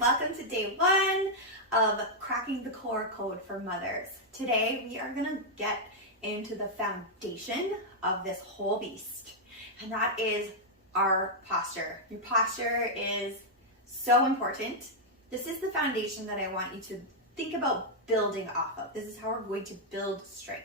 welcome to day 1 of Cracking the Core Code for Mothers. Today we are going to get into the foundation of this whole beast, and that is our posture. Your posture is so important. This is the foundation that I want you to think about building off of. This is how we're going to build strength.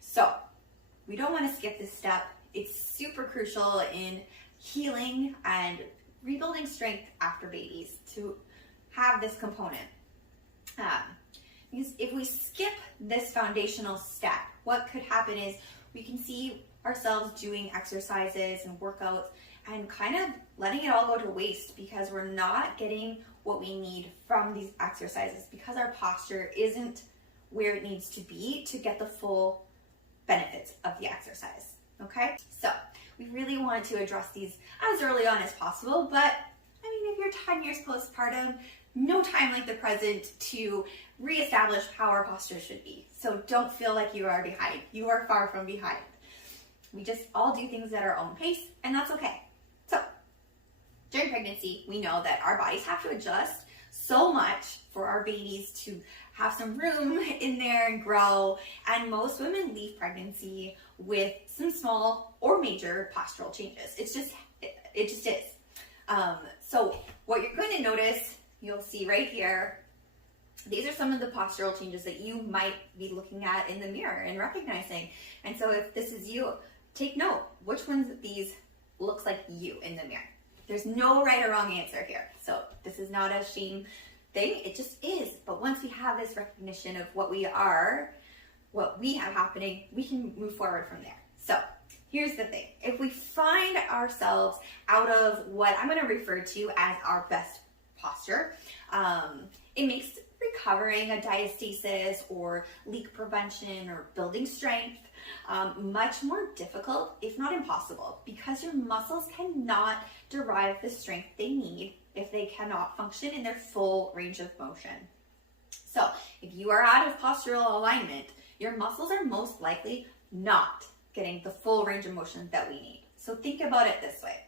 So we don't want to skip this step. It's super crucial in healing and rebuilding strength after babies to have this component. Because if we skip this foundational step, what could happen is we can see ourselves doing exercises and workouts and kind of letting it all go to waste because we're not getting what we need from these exercises because our posture isn't where it needs to be to get the full benefits of the exercise. Okay, so we really wanted to address these as early on as possible, but I mean, if you're 10 years postpartum, no time like the present to reestablish how our posture should be. So don't feel like you are behind. You are far from behind. We just all do things at our own pace, and that's okay. So during pregnancy, we know that our bodies have to adjust so much for our babies to have some room in there and grow, and most women leave pregnancy with some small or major postural changes. It just is. So what you're going to notice, you'll see right here, these are some of the postural changes that you might be looking at in the mirror and recognizing. And so if this is you, take note, which ones of these looks like you in the mirror? There's no right or wrong answer here. So this is not a shame thing, it just is. But once we have this recognition of what we are, what we have happening, we can move forward from there. So here's the thing. If we find ourselves out of what I'm going to refer to as our best posture, it makes recovering a diastasis or leak prevention or building strength much more difficult, if not impossible, because your muscles cannot derive the strength they need if they cannot function in their full range of motion. So if you are out of postural alignment, your muscles are most likely not getting the full range of motion that we need. So think about it this way.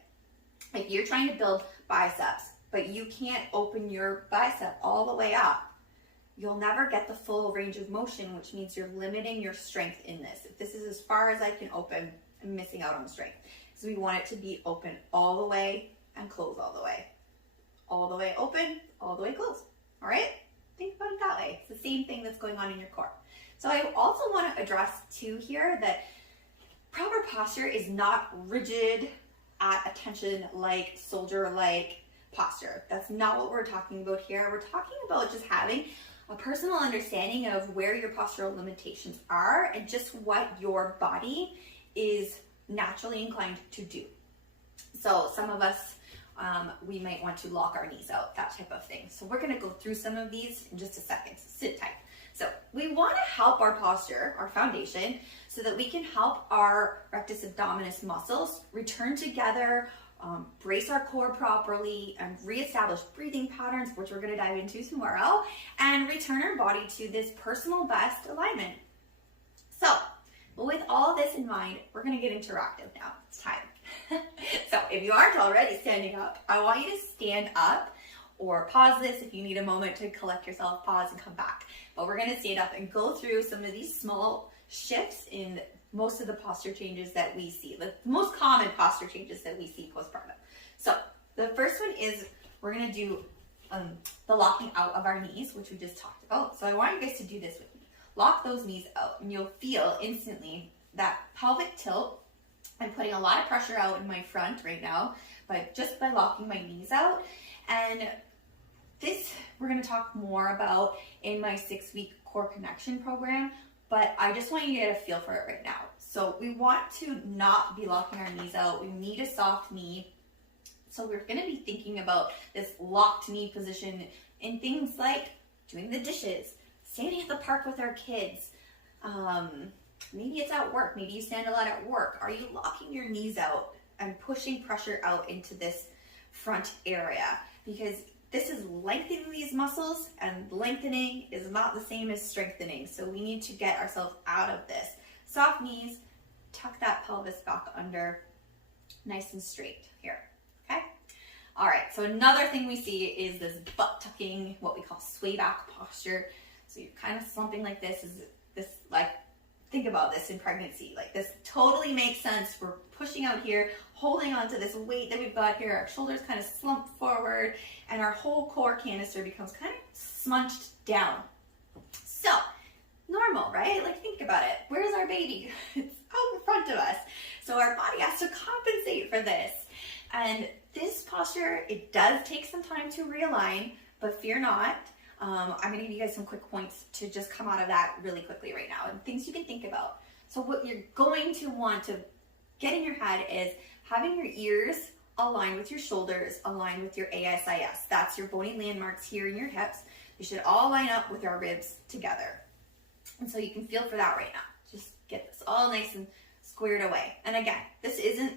If you're trying to build biceps, but you can't open your bicep all the way up, you'll never get the full range of motion, which means you're limiting your strength in this. If this is as far as I can open, I'm missing out on strength. So we want it to be open all the way and close all the way. All the way open, all the way closed. All right? Think about it that way. It's the same thing that's going on in your core. So I also want to address too here that proper posture is not rigid at attention like soldier-like posture. That's not what we're talking about here. We're talking about just having a personal understanding of where your postural limitations are and just what your body is naturally inclined to do. So some of us, we might want to lock our knees out, that type of thing. So we're going to go through some of these in just a second. So sit tight. So we want to help our posture, our foundation, so that we can help our rectus abdominis muscles return together, brace our core properly, and reestablish breathing patterns, which we're going to dive into tomorrow, and return our body to this personal best alignment. So with all this in mind, we're going to get interactive now. It's time. So if you aren't already standing up, I want you to stand up or pause this if you need a moment to collect yourself, pause and come back. But we're going to stand up and go through some of these small shifts in most of the posture changes that we see, the most common posture changes that we see postpartum. So the first one is we're going to do the locking out of our knees, which we just talked about. So I want you guys to do this with me. Lock those knees out, and you'll feel instantly that pelvic tilt. I'm putting a lot of pressure out in my front right now, but just by locking my knees out. And this we're going to talk more about in my 6-week core connection program, but I just want you to get a feel for it right now. So we want to not be locking our knees out. We need a soft knee. So we're going to be thinking about this locked knee position in things like doing the dishes, standing at the park with our kids. Maybe it's at work. Maybe you stand a lot at work. Are you locking your knees out and pushing pressure out into this front area? Because this is lengthening these muscles, and lengthening is not the same as strengthening. So we need to get ourselves out of this. Soft knees, tuck that pelvis back under, nice and straight here, okay? All right, so another thing we see is this butt tucking, what we call sway back posture. So you're kind of slumping like this. Is this like, think about this in pregnancy. Like this totally makes sense. We're pushing out here, holding on to this weight that we've got here. Our shoulders kind of slump forward and our whole core canister becomes kind of smunched down. So normal, right? Like think about it. Where's our baby? It's out in front of us. So our body has to compensate for this. And this posture, it does take some time to realign, but fear not. I'm going to give you guys some quick points to just come out of that really quickly right now and things you can think about. So what you're going to want to get in your head is having your ears aligned with your shoulders, aligned with your ASIS. That's your bony landmarks here in your hips. They should all line up with our ribs together. And so you can feel for that right now. Just get this all nice and squared away. And again, this isn't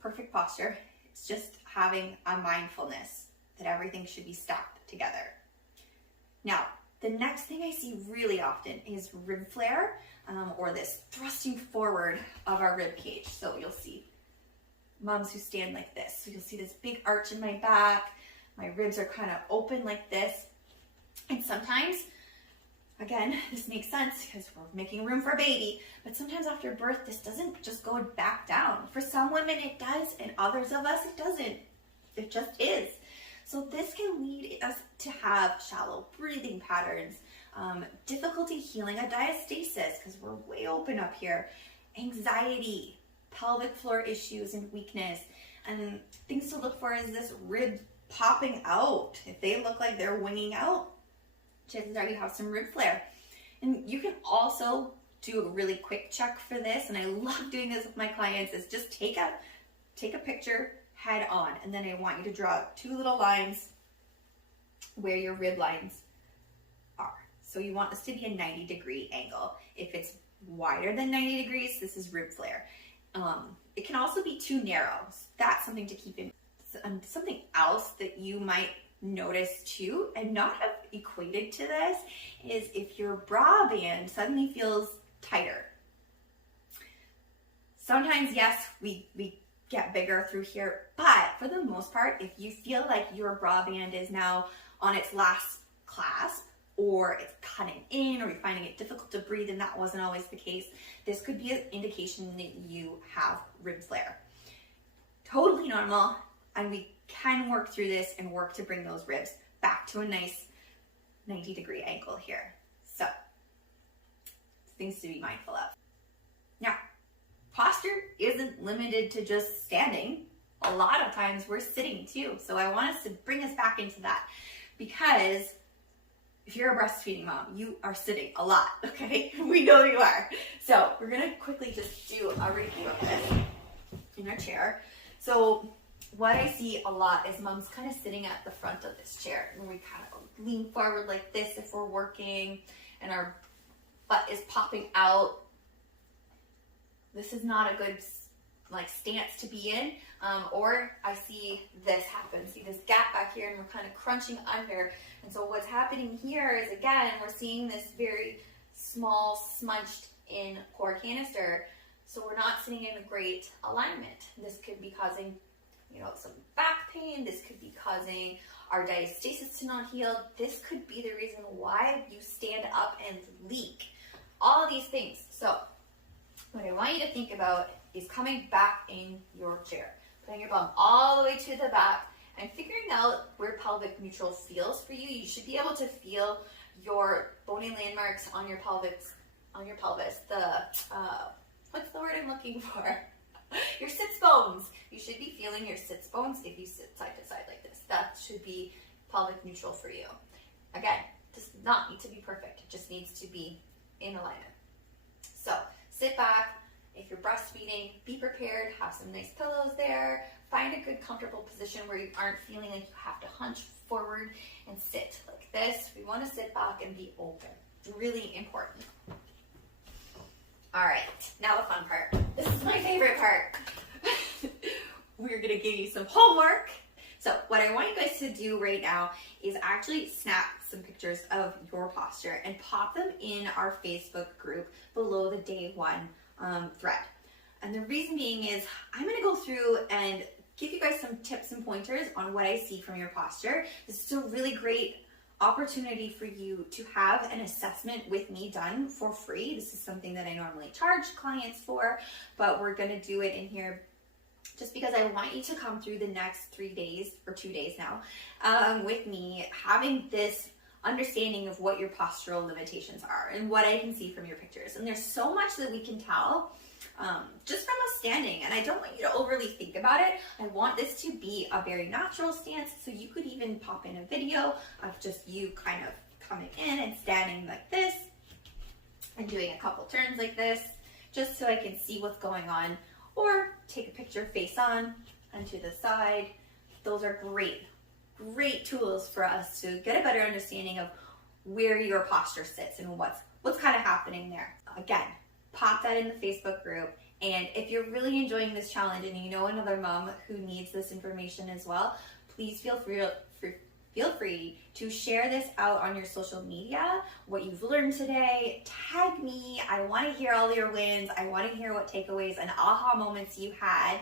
perfect posture. It's just having a mindfulness that everything should be stacked together. Now, the next thing I see really often is rib flare or this thrusting forward of our rib cage. So you'll see moms who stand like this. So you'll see this big arch in my back. My ribs are kind of open like this. And sometimes, again, this makes sense because we're making room for a baby, but sometimes after birth, this doesn't just go back down. For some women it does, and others of us it doesn't. It just is. So this can lead us to have shallow breathing patterns, difficulty healing a diastasis because we're way open up here, anxiety, pelvic floor issues and weakness, and things to look for is this rib popping out. If they look like they're winging out, chances are you have some rib flare. And you can also do a really quick check for this, and I love doing this with my clients, is just take a picture head on, and then I want you to draw 2 little lines where your rib lines are. So you want this to be a 90-degree angle. If it's wider than 90 degrees, this is rib flare. It can also be too narrow. So that's something to keep in. Something else that you might notice too, and not have equated to this, is if your bra band suddenly feels tighter. Sometimes, yes, we get bigger through here, but for the most part, if you feel like your bra band is now on its last clasp, or it's cutting in, or you're finding it difficult to breathe and that wasn't always the case, this could be an indication that you have rib flare. Totally normal, and we can work through this and work to bring those ribs back to a nice 90-degree angle here. So, things to be mindful of. Now, posture isn't limited to just standing. A lot of times we're sitting too. So I want us to bring us back into that, because if you're a breastfeeding mom, you are sitting a lot, okay? We know you are. So we're gonna quickly just do a review of this in our chair. So what I see a lot is moms kind of sitting at the front of this chair, and we kind of lean forward like this if we're working, and our butt is popping out. This is not a good stance to be in, or I see this happen. See this gap back here, and we're kind of crunching under. And so what's happening here is, again, we're seeing this very small smudged in core canister. So we're not sitting in a great alignment. This could be causing, some back pain. This could be causing our diastasis to not heal. This could be the reason why you stand up and leak. All these things. So what I want you to think about is coming back in your chair, putting your bum all the way to the back and figuring out where pelvic neutral feels for you. You should be able to feel your bony landmarks on your pelvis, the, what's the word I'm looking for? Your sits bones. You should be feeling your sits bones if you sit side to side like this. That should be pelvic neutral for you. Again, does not need to be perfect. It just needs to be in alignment. So sit back. If you're breastfeeding, be prepared, have some nice pillows there, find a good comfortable position where you aren't feeling like you have to hunch forward and sit like this. We want to sit back and be open. Really important. All right, now the fun part. This is my favorite part. We're gonna give you some homework. So what I want you guys to do right now is actually snap some pictures of your posture and pop them in our Facebook group below the day 1 thread. And the reason being is I'm going to go through and give you guys some tips and pointers on what I see from your posture. This is a really great opportunity for you to have an assessment with me done for free. This is something that I normally charge clients for, but we're going to do it in here just because I want you to come through the next 3 days or 2 days now with me, having this understanding of what your postural limitations are and what I can see from your pictures. And there's so much that we can tell just from us standing, and I don't want you to overly think about it. I want this to be a very natural stance, so you could even pop in a video of just you kind of coming in and standing like this and doing a couple turns like this, just so I can see what's going on, or take a picture face on and to the side. Those are great tools for us to get a better understanding of where your posture sits and what's kind of happening there. Again, pop that in the Facebook group. And if you're really enjoying this challenge and you know another mom who needs this information as well, please feel free to share this out on your social media, what you've learned today. Tag me. I want to hear all your wins. I want to hear what takeaways and aha moments you had.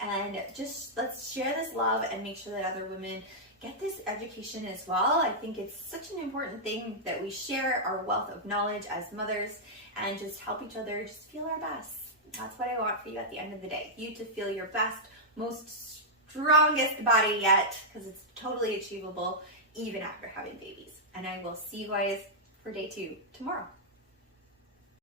And just let's share this love and make sure that other women get this education as well. I think it's such an important thing that we share our wealth of knowledge as mothers and just help each other just feel our best. That's what I want for you at the end of the day. You to feel your best, most strongest body yet, because it's totally achievable even after having babies. And I will see you guys for day 2 tomorrow.